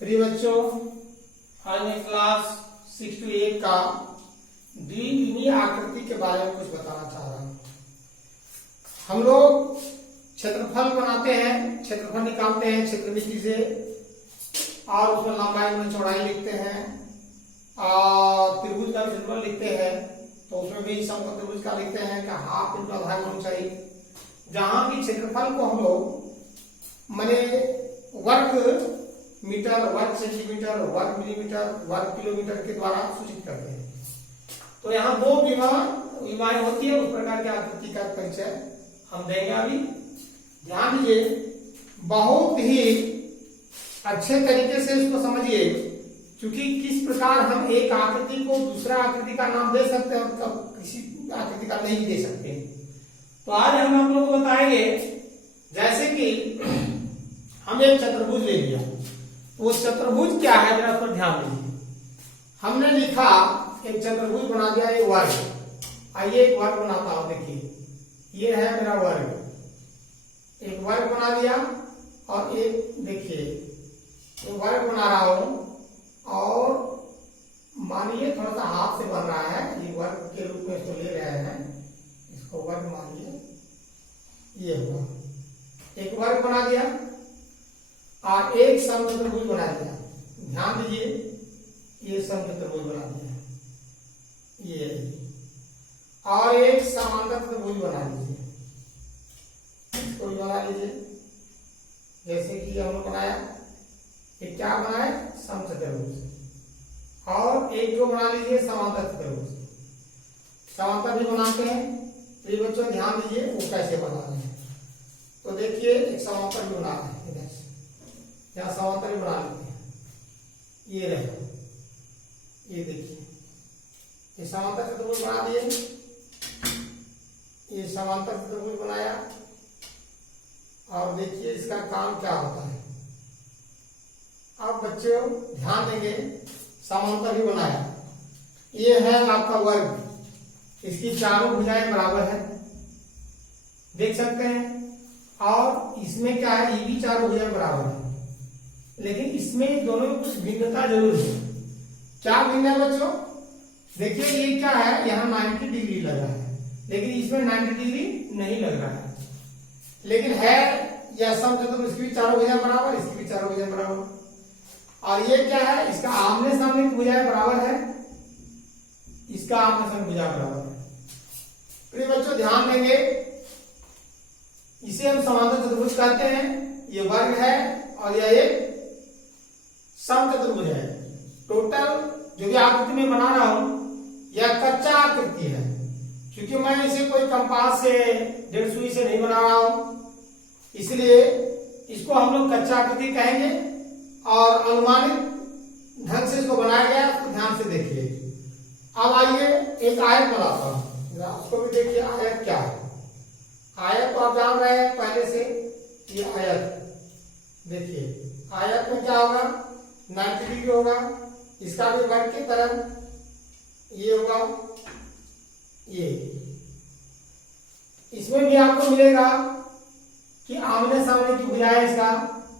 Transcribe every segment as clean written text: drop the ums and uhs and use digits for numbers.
प्रिय बच्चों, आज मैं क्लास 6 to 8 का द्विविमीय आकृति के बारे में कुछ बताना चाह रहा हूँ। हम लोग क्षेत्रफल बनाते हैं, क्षेत्रफल निकालते हैं क्षेत्रमिति से और उसमें लंबाई में चौड़ाई लिखते हैं और त्रिभुज का क्षेत्रफल लिखते हैं। तो उसमें भी समत्रिभुज का लिखते हैं कि हाफ इंटू आधा गुना ऊंचाई। जहां भी क्षेत्रफल को हम लोग माने वर्ग मीटर, वर्ग सेंटीमीटर, वर्ग मिलीमीटर, वर्ग किलोमीटर के द्वारा सूचित करते हैं। तो यहाँ दो विमाएं होती है, उस प्रकार की आकृति का परिचय हम देंगे अभी। ध्यान दीजिए, बहुत ही अच्छे तरीके से इसको समझिए, क्योंकि किस प्रकार हम एक आकृति को दूसरा आकृति का नाम दे सकते हैं और किसी आकृति का नहीं दे सकते। तो आज हम आप लोगों को बताएंगे, जैसे कि हम एक चतुर्भुज ले लिया, वो चतुर्भुज क्या है जरा उस पर ध्यान दीजिए। हमने लिखा एक चतुर्भुज बना दिया, एक वर्ग। आइए एक वर्ग बनाता हूं। देखिए, ये है मेरा वर्ग, एक वर्ग बना दिया और एक देखिए एक वर्ग बना रहा हूं और मानिए थोड़ा सा हाथ से बन रहा है, ये वर्ग के रूप में इसको ले रहे हैं, इसको वर्ग मानिए। ये हुआ एक वर्ग बना दिया और एक समचतुर्भुज बना दिया। ध्यान दीजिए, ये समचतुर्भुज बना दिया, ये और एक समांतर चतुर्भुज बना लीजिए, इसको भी बना लीजिए। जैसे कि हम लोग बनाया, एक क्या बनाए समचतुर्भुज, और एक जो बना लीजिए समांतर चतुर्भुज। समांतर भी बनाते हैं। तो ये बच्चों ध्यान दीजिए वो कैसे बना रहे हैं। तो देखिए एक समांतर भी बना रहे हैं, इधर से यहाँ समांतर भी बना लेते हैं। ये रहे, ये देखिए ये समांतर चतुर्भुज बना दिए, ये समांतर चतुर्भुज बनाया। और देखिए इसका काम क्या होता है। अब बच्चों ध्यान देंगे, समांतर भी बनाया, ये है आपका वर्ग, इसकी चारों भुजाएं बराबर है, देख सकते हैं। और इसमें क्या है, ये भी चारों भुजाएं बराबर है, लेकिन इसमें दोनों में कुछ भिन्नता जरूर है। क्या भिन्न है बच्चों? देखिए ये क्या है, यहाँ 90 डिग्री लग रहा है, लेकिन इसमें 90 डिग्री नहीं लग रहा है। लेकिन है यह समचतुर्भुज, इसकी भी चारों भुजाएं बराबर, इसकी भी चारों भुजाएं बराबर। और ये क्या है, इसका आमने सामने की भुजाएं बराबर है, इसका आमने सामने भुजा बराबर है। प्रिय बच्चों ध्यान देंगे, इसे हम समांतर चतुर्भुज कहते हैं। ये वर्ग है और यह एक समचतुर्भुज है। टोटल जो भी आकृति में बना रहा हूं यह कच्चा आकृति है, क्योंकि मैं इसे कोई कंपास से डेढ़ सुई से नहीं बना रहा हूं, इसलिए इसको हम लोग कच्चा आकृति कहेंगे। और अनुमानित ढंग से इसको बनाया गया, तो ध्यान से देखिए। अब आइए एक आयत बनाता हूं, उसको भी देखिए आयत क्या है। आयत तो आप जान रहे हैं पहले से, ये आयत देखिए, आयत में क्या होगा, 90 डिग्री होगा, इसका भी वर्ग की तरह ये होगा। ये इसमें भी आपको मिलेगा कि आमने सामने की भुजाएं इसका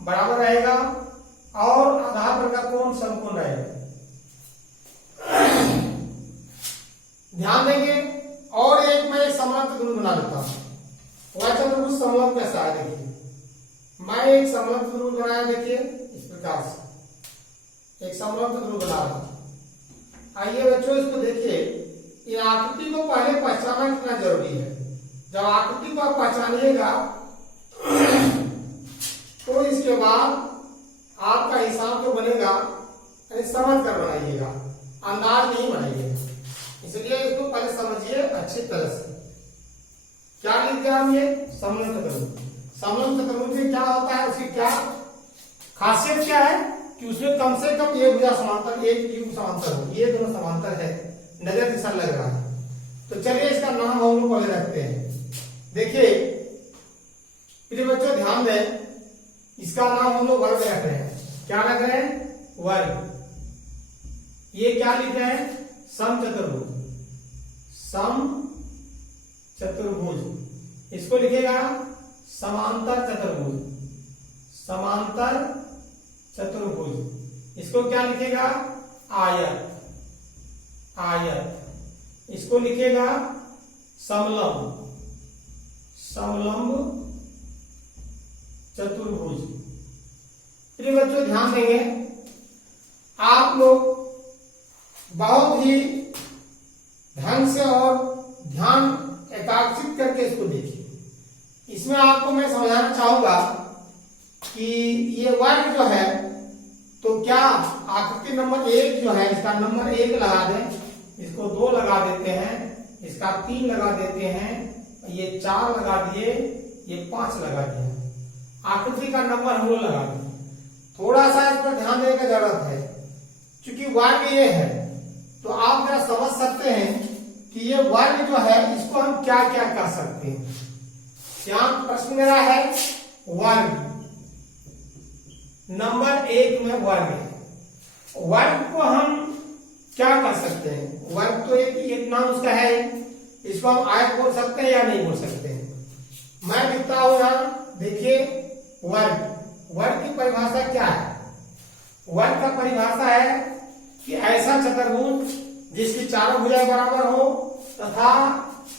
बराबर रहेगा और आधार पर का कोण समकोण रहेगा। ध्यान देंगे। और एक मैं एक समलंब चतुर्भुज बना लेता हूं। वह चतुर्भुज समलंब कैसा है, देखिए मैं एक समलंब चतुर्भुज बनाया, देखिए इस प्रकार से एक समलंब चतुर्भुज बना रहा हूं। आइए बच्चों इसको देखिए, इन आकृति को पहले पहचानना कितना जरूरी है। जब आकृति को आप पहचानिएगा तो इसके बाद आपका हिसाब जो बनेगा समझ कर बनाइएगा, अंदाज नहीं बनाइएगा। इसलिए इसको पहले समझिए अच्छी तरह से। क्या लिख दिया हम, ये समलंब चतुर्भुज। समलंब चतुर्भुज में क्या होता है, उसकी क्या खासियत क्या है कि उसमें कम से कम एक भुजा समांतर, एक युग समांतर हो। ये दोनों समांतर है, नजर दिशा लग रहा है। तो चलिए इसका नाम हम लोग पहले रखते हैं। देखिए प्रिय बच्चों ध्यान दें, इसका नाम हम लोग वर्ग रख रहे हैं। क्या रख रहे हैं, वर्ग। ये क्या लिख रहे हैं, समचतुर्भुज। समचतुर्भुज, इसको लिखेगा समांतर चतुर्भुज, समांतर चतुर्भुज। इसको क्या लिखेगा? आयत। आयत। इसको लिखेगा समलंब। समलंब चतुर्भुज। प्रिय बच्चों ध्यान देंगे, आप लोग बहुत ही ढंग से और ध्यान एकाग्रचित करके इसको देखिए। इसमें आपको मैं समझाना चाहूंगा कि ये वर्ग जो है, तो क्या आकृति नंबर 1 जो है, इसका नंबर 1 लगा दें, इसको 2 लगा देते हैं, इसका 3 लगा देते हैं, ये 4 लगा दिए, ये 5 लगा दिया। आकृति का नंबर हम लोग लगा दिए। थोड़ा सा इस पर ध्यान देने की जरूरत है, क्योंकि वर्ग ये है तो आप जरा समझ सकते हैं कि ये वर्ग जो है इसको हम क्या क्या कर सकते हैं। यहाँ प्रश्न मेरा है वर्ग, नंबर 1 में वर्ग है। वर्ग को हम क्या कर सकते हैं? वर्ग तो एक नाम उसका है, इसको हम आयत बोल सकते हैं या नहीं बोल सकते हैं। मैं लिखता हूं यहां, देखिए वर्ग। वर्ग की परिभाषा क्या है? वर्ग का परिभाषा है कि ऐसा चतुर्भुज जिसकी चारों भुजाएं बराबर हो तथा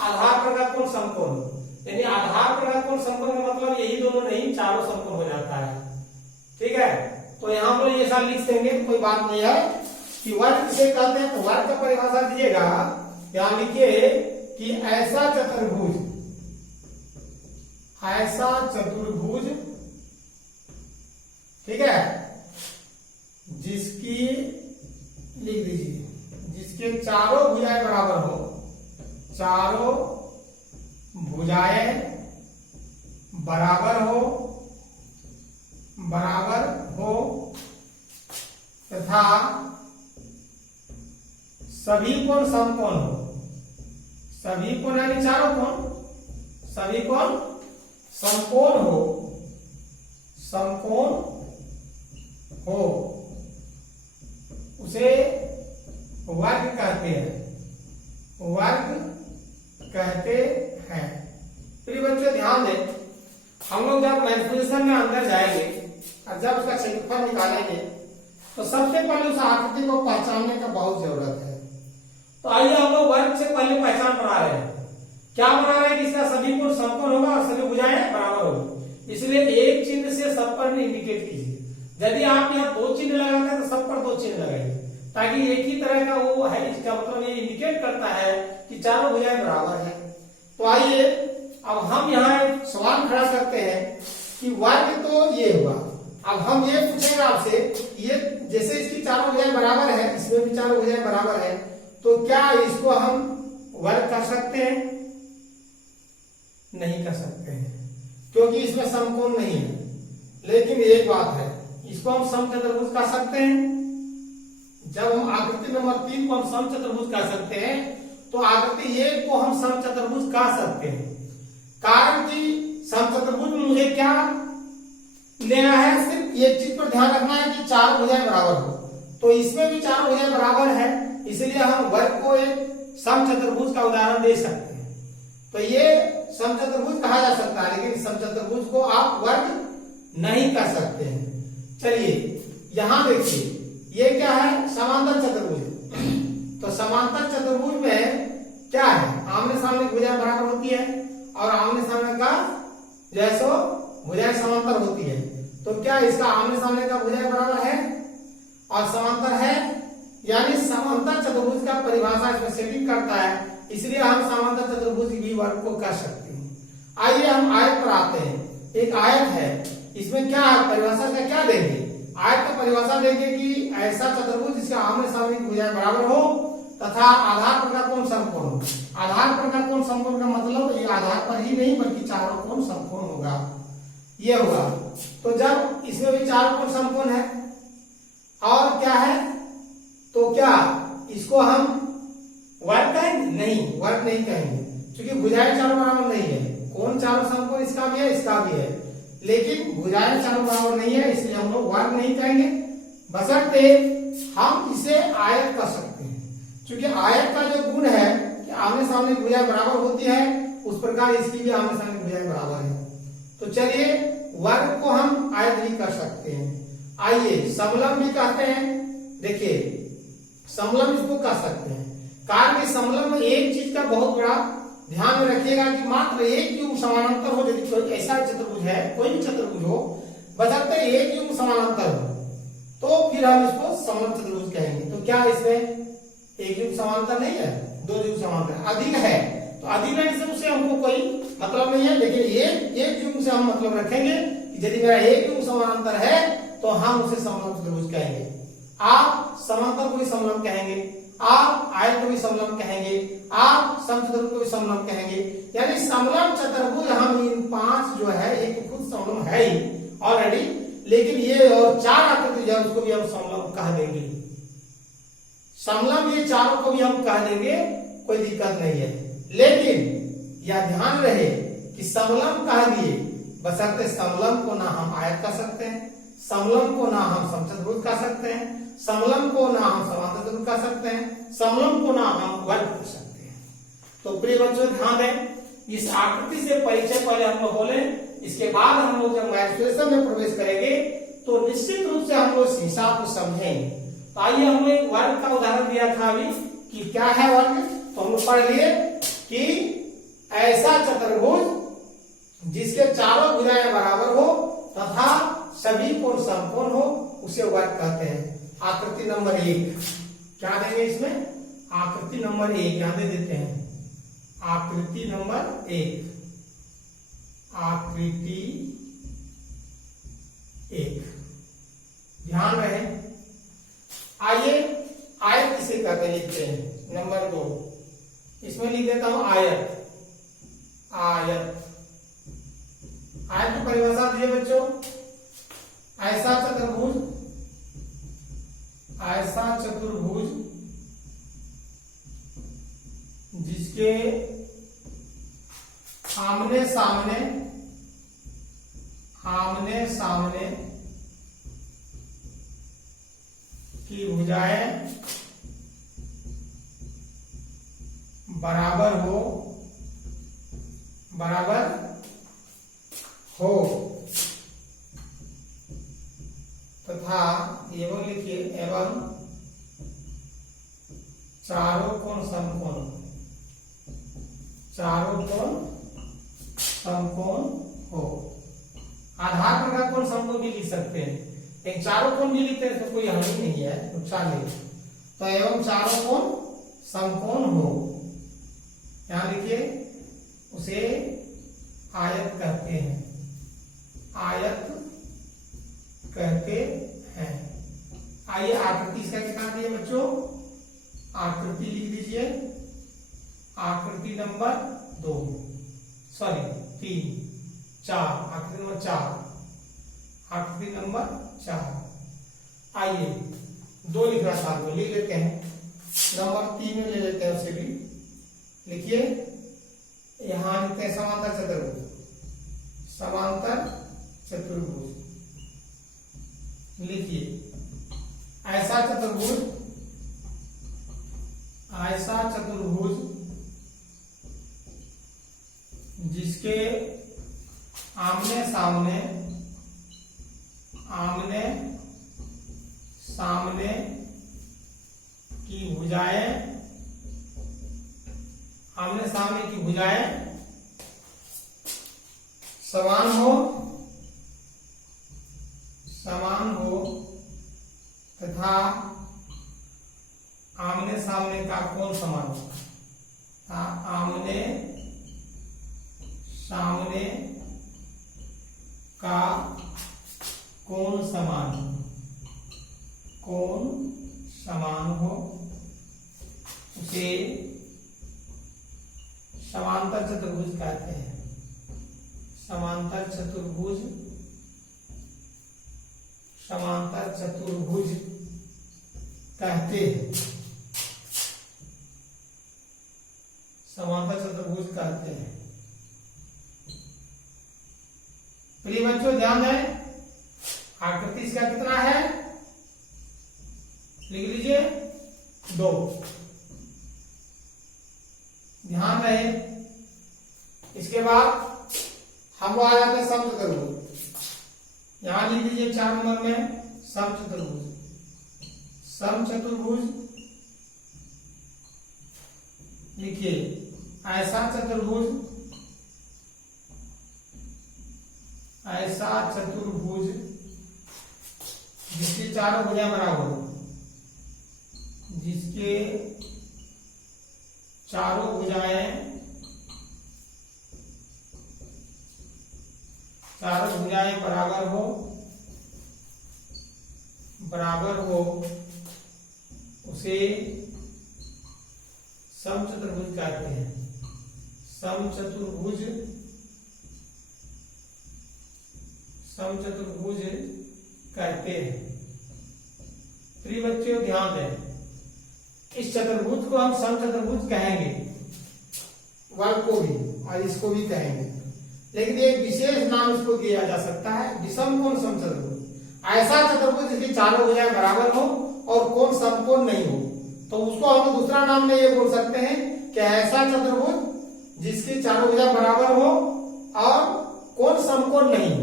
आधार पर का कोण समकोण हो। यानी आधार पर का कोण समकोण का मतलब यही दोनों नहीं, चारों समकोण हो जाता है। ठीक है, तो यहां पर ये साल लिख देंगे तो कोई बात नहीं है कि वर्ग किसे कहते हैं। तो वर्ग का परिभाषा दीजिएगा, यहां लिखिए कि ऐसा चतुर्भुज, ऐसा चतुर्भुज, ठीक है, जिसकी, लिख दीजिए, जिसके चारों भुजाएं बराबर हो, चारों भुजाएं बराबर हो तथा सभी कोण समकोण हो। सभी कोण यानी चारों कोण, सभी कोण समकोण हो, समकोण हो, उसे वर्ग कहते हैं। वर्ग कहते हैं। प्रिय बच्चों ध्यान दें, हम लोग जब मैनिपुलेशन में अंदर जाएंगे और जब उसका क्षेत्रफल निकालेंगे तो सबसे पहले उस आकृति को पहचानने का बहुत जरूरत है। तो आइए हम लोग वर्ग से पहले पहचान बना रहे हैं। क्या बना रहे हैं कि इसका सभी कोण समकोण होगा और सभी भुजाएं बराबर होगी। इसलिए एक चिन्ह से सब पर इंडिकेट कीजिए। यदि आप यहाँ 2 चिन्ह लगाते हैं तो सब पर 2 चिन्ह लगाइए, ताकि एक ही तरह का वो है। इसका मतलब ये इंडिकेट करता है कि चारों भुजाएं बराबर है। तो आइए अब हम यहाँ एक सवाल खड़ा करते हैं कि वर्ग तो ये हुआ। अब हम ये पूछेंगे आपसे, ये जैसे इसकी चारों भुजाएं बराबर है, इसमें भी चारों भुजाएं बराबर है, तो क्या इसको हम वर्ग कर सकते हैं? नहीं कर सकते हैं, क्योंकि इसमें समकोण नहीं है। लेकिन एक बात है, इसको हम समचतुर्भुज कह सकते हैं। जब हम आकृति नंबर 3 को हम समचतुर्भुज कह सकते हैं, तो आकृति 1 को हम समचतुर्भुज कह सकते हैं। कारण कि समचतुर्भुज में मुझे क्या लेना है? सिर्फ एक चीज पर ध्यान रखना है कि चारों भुजाएं बराबर हो। तो इसमें भी चारों भुजाएं बराबर है, इसलिए हम वर्ग को एक समचतुर्भुज का उदाहरण दे सकते हैं। तो ये समचतुर्भुज कहा जा सकता है, लेकिन समचतुर्भुज को आप वर्ग नहीं कर सकते हैं। चलिए यहां देखिए, ये क्या है? समांतर चतुर्भुज। तो समांतर चतुर्भुज में क्या है? आमने सामने भुजाएं बराबर होती है और आमने सामने का जैसो भुजाएं समांतर होती है। तो क्या इसका आमने सामने का भुजाएं बराबर है और समांतर है? यानी समांतर चतुर्भुज का परिभाषा इसमें सेटिंग करता है, इसलिए हम समांतर चतुर्भुज भी वर्ग को कर सकते हैं। आइए हम आयत पर आते हैं। एक आयत है, इसमें क्या है? परिभाषा का क्या देंगे? आयत का परिभाषा देंगे कि ऐसा चतुर्भुज जिसके आमने सामने की भुजाएं बराबर हो तथा आधार पर का कोण समकोण हो। आधार पर का कोण समकोण का मतलब ये आधार पर ही नहीं बल्कि चारों कोण समकोण होगा, ये होगा। तो जब इसमें भी चारों कोण समकोण है और क्या है, तो क्या इसको हम वर्ग कहेंगे? नहीं, वर्ग नहीं कहेंगे, क्योंकि भुजाएं चारों बराबर नहीं है। कोण चारों समकोण इसका भी है, इसका भी है, लेकिन भुजाएं चारों बराबर नहीं है, इसलिए हम लोग वर्ग नहीं कहेंगे। बशर्ते हम इसे आयत कर सकते हैं, क्योंकि आयत का जो गुण है कि आमने सामने भुजाएं बराबर होती है, उस प्रकार इसकी भी आमने सामने भुजाएं बराबर है। तो चलिए वर्ग को हम आयत भी कर सकते हैं। आइए समलंब भी कहते हैं। देखिए समलंब इसको कह सकते हैं। कारण कि समलंब में एक चीज का बहुत बड़ा ध्यान में रखिएगा कि मात्र एक युग समानांतर हो। यदि कोई ऐसा चतुर्भुज है, कोई भी चतुर्भुज हो, बशर्ते एक युग समानांतर हो, तो फिर हम इसको समलंब चतुर्भुज कहेंगे। तो क्या इसमें एक युग समानांतर नहीं है, दो युग समानांतर अधिक है, तो अधिक रहने से हमको कोई मतलब नहीं है। लेकिन एक युग से हम मतलब रखेंगे कि यदि मेरा एक युग समानांतर है तो हम उसे समलंब चतुर्भुज कहेंगे। आप समांतर को भी समलंब कहेंगे, आप आयत को भी समलंब कहेंगे, आप समचतुर्भुज को भी समलंब कहेंगे। यानी समलंब चतुर्भुज हम इन 5 जो है, एक खुद समलंब है ही ऑलरेडी, लेकिन ये और 4 आकृति जो है उसको भी हम समलंब कह देंगे। समलंब ये चारों को भी हम कह देंगे, कोई दिक्कत नहीं है। लेकिन यह ध्यान रहे कि समलंब कह दिए, बशर्ते समलंब को ना हम आयत कह सकते हैं, समलंब को ना हम समचतुर्भुज कह सकते हैं, समलंब को ना हम समांतर चतुर्भुज कह सकते हैं, समलंब को ना हम वर्ग कह सकते हैं। तो प्रिय बच्चों ध्यान दें, इस आकृति से परिचय पहले हम लोग बोले, इसके बाद हम लोग जब मैथमेटिक्स में प्रवेश करेंगे तो निश्चित रूप से हम लोग इस हिसाब को समझेंगे। तो आइए हम लोग एक वर्ग का उदाहरण दिया था अभी कि क्या है वर्ग। तो हम लोग पढ़ लिए कि ऐसा चतुर्भुज जिसके चारों भुजाएं बराबर हो तथा सभी कोण समकोण हो उसे वर्ग कहते हैं। आकृति नंबर 1 क्या देंगे इसमें, आकृति नंबर 1 यहां दे देते हैं। आकृति नंबर 1, आकृति 1 ध्यान रहे। आइए आयत किसे कहते हैं लिखते हैं। नंबर 2 इसमें लिख देता हूं आयत। आयत आयत की परिभाषा दीजिए बच्चों। ऐसा चतुर्भुज, ऐसा चतुर्भुज जिसके आमने सामने की भुजाएं बराबर हो तथा एवं लिखिए एवं चारों कोण समकोण हो। आधार पर का कोण समकोण भी लिख सकते हैं, लेकिन चारों कोण भी लिखते हैं तो कोई हानि नहीं है, नुकसान नहीं। तो एवं चारों कोण समकोण हो, यहां लिखिए, उसे आयत कहते हैं। आयत कहते हैं। आइए आकृति इसका क्या दिए बच्चों, आकृति लिख दीजिए। आकृति नंबर 2 सॉरी 3 4, आकृति नंबर 4, आकृति नंबर 4। आइए 2 लिख रहा था तो लिख लेते हैं, नंबर 3 में ले लेते हैं उसे भी। लिखिए यहां लिखते हैं समांतर चतुर्भुज। समांतर चतुर्भुज लिखिए ऐसा चतुर्भुज, ऐसा चतुर्भुज जिसके आमने सामने की भुजाएं, आमने सामने की भुजाएं समान हो तथा आमने सामने का कोण समान हो। आमने सामने का कोण समान हो उसे समांतर चतुर्भुज कहते हैं। समांतर चतुर्भुज कहते हैं। समांतर चतुर्भुज कहते हैं। प्रिय बच्चों ध्यान दें, आकृति इसका कितना है लिख लीजिए 2। ध्यान रहे, इसके बाद हम आ जाते हैं समचतुर्भुज। यहां लिख दीजिए 4 नंबर में समचतुर्भुज, समचतुर्भुज लिखिए ऐसा चतुर्भुज, ऐसा चतुर्भुज जिसकी चारों भुजाएं बराबर हो, जिसके चारों भुजाएं बराबर हो, उसे समचतुर्भुज कहते हैं। समचतुर्भुज कहते हैं। प्रिय बच्चों ध्यान दें, इस चतुर्भुज को हम समचतुर्भुज कहेंगे, वर्ग को भी और इसको भी कहेंगे, लेकिन एक विशेष नाम इसको दिया जा सकता है, विषम कोण समचतुर्भुज। ऐसा चतुर्भुज जिसकी चारों भुजाएं बराबर हो और कोण समकोण नहीं हो, तो उसको हम दूसरा नाम में ये बोल सकते हैं कि ऐसा चतुर्भुज जिसकी चारों भुजाएं बराबर हो और कोण समकोण नहीं हो,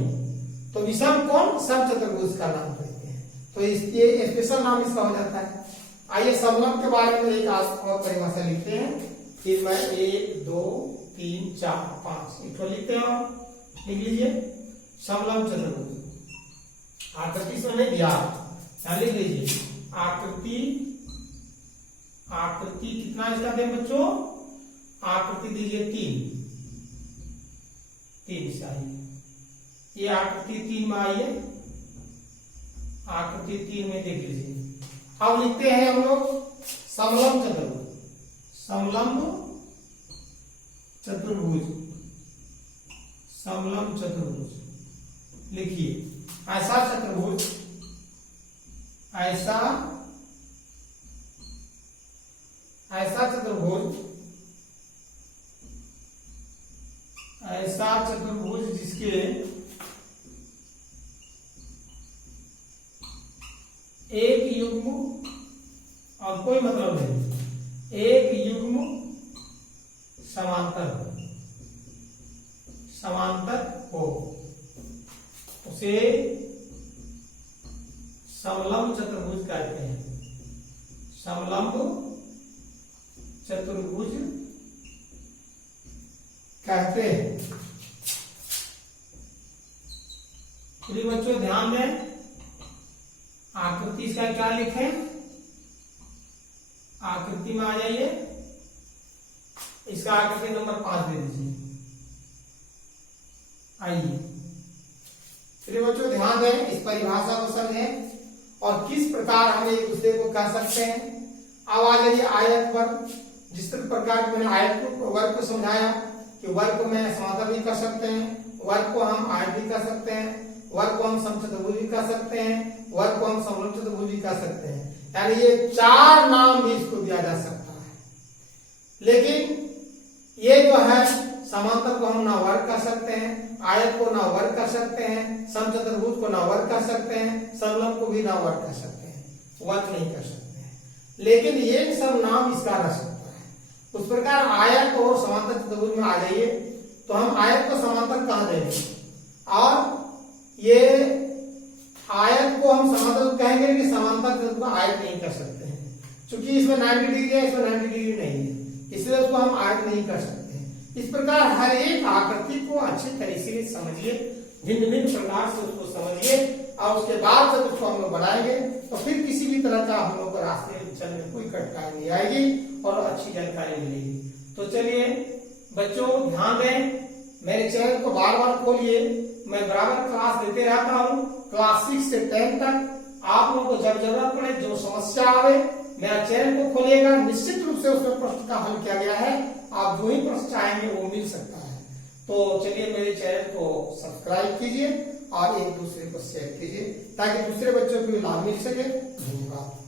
तो विषम कोण समचतुर्भुज का नाम कहते हैं। तो ये स्पेशल नाम इसका हो जाता है। आइए समलंब के बारे में एक और परिभाषा लिखते हैं, फिर मैं 1 2 3 4 5 इनको लिखते हैं और लिख लीजिए। समलंब चतुर्भुज आकृति से नहीं दिया, लिख लीजिए आकृति कितना इसका दें बच्चों, आकृति दीजिए 3 से आइए, ये आकृति 3 में आइए, आकृति 3 में देख लीजिए। अब लिखते हैं हम लोग समलंब चतुर्भुज, समलंब चतुर्भुज, समलंब चतुर्भुज लिखिए ऐसा चतुर्भुज, ऐसा चतुर्भुज जिसके एक युग्म और कोई मतलब नहीं, एक युग्म समांतर हो, उसे समलंब चतुर्भुज कहते हैं। समलंब चतुर्भुज कहते हैं। प्रिय बच्चों ध्यान दें, आकृति इसका क्या लिखें, आकृति में आ जाइए, इसका आकृति नंबर 5 दे दीजिए। आइए प्रिय बच्चों ध्यान दें, इस परिभाषा को समझें और किस प्रकार हम एक दूसरे को कह सकते हैं। अब आ जाइए आयत पर। जिस प्रकार मैंने आयत को वर्ग को समझाया कि वर्ग को मैं समांतर भी कर सकते हैं, वर्ग को हम आयत भी कर सकते हैं, वर्ग को हम समचतुर्भुज भी कर सकते हैं, वर्ग को हम समलंब चतुर्भुज भी कर सकते हैं, यानी ये 4 नाम भी इसको दिया जा सकता है। लेकिन ये जो है समांतर को हम ना वर्ग कर सकते हैं, आयत को ना वर्ग कर सकते हैं, समचतुर्भुज को ना वर्ग कर सकते हैं, समलंब को भी ना वर्ग कर सकते हैं, वर्ग नहीं कर सकते हैं, लेकिन ये सब नाम इसका रह सकता है। उस प्रकार आयत और समांतर चतुर्भुज में आ जाइए, तो हम आयत को समांतर कह देंगे और ये आयत को हम समांतर कहेंगे कि समांतर चतुर्भुज को आयत नहीं कर सकते हैं, क्योंकि इसमें 90 डिग्री है, इसमें 90 डिग्री नहीं है, इसलिए उसको हम आयत नहीं कर सकते। इस प्रकार हर एक आकृति को अच्छे तरीके से समझिए, भिन्न भिन्न प्रकार से उसको समझिए और उसके बाद जब उसको हम लोग बनाएंगे तो फिर किसी भी तरह का हम लोग को रास्ते चलने में कोई कठिनाई नहीं आएगी और अच्छी जानकारी मिलेगी। तो चलिए बच्चों ध्यान दें, मेरे चैनल को बार बार खोलिए, मैं बराबर क्लास देते रहता हूँ, क्लास 6 से 10 तक। आप लोगों को जब जरूरत पड़े, जो समस्या आवे, मेरा चैनल को खोलिएगा, निश्चित रूप से उसमें प्रश्न का हल किया गया है, आप जो ही प्रश्न चाहेंगे वो मिल सकता है। तो चलिए मेरे चैनल को सब्सक्राइब कीजिए और एक दूसरे को शेयर कीजिए ताकि दूसरे बच्चों को भी लाभ मिल सके। धन्यवाद।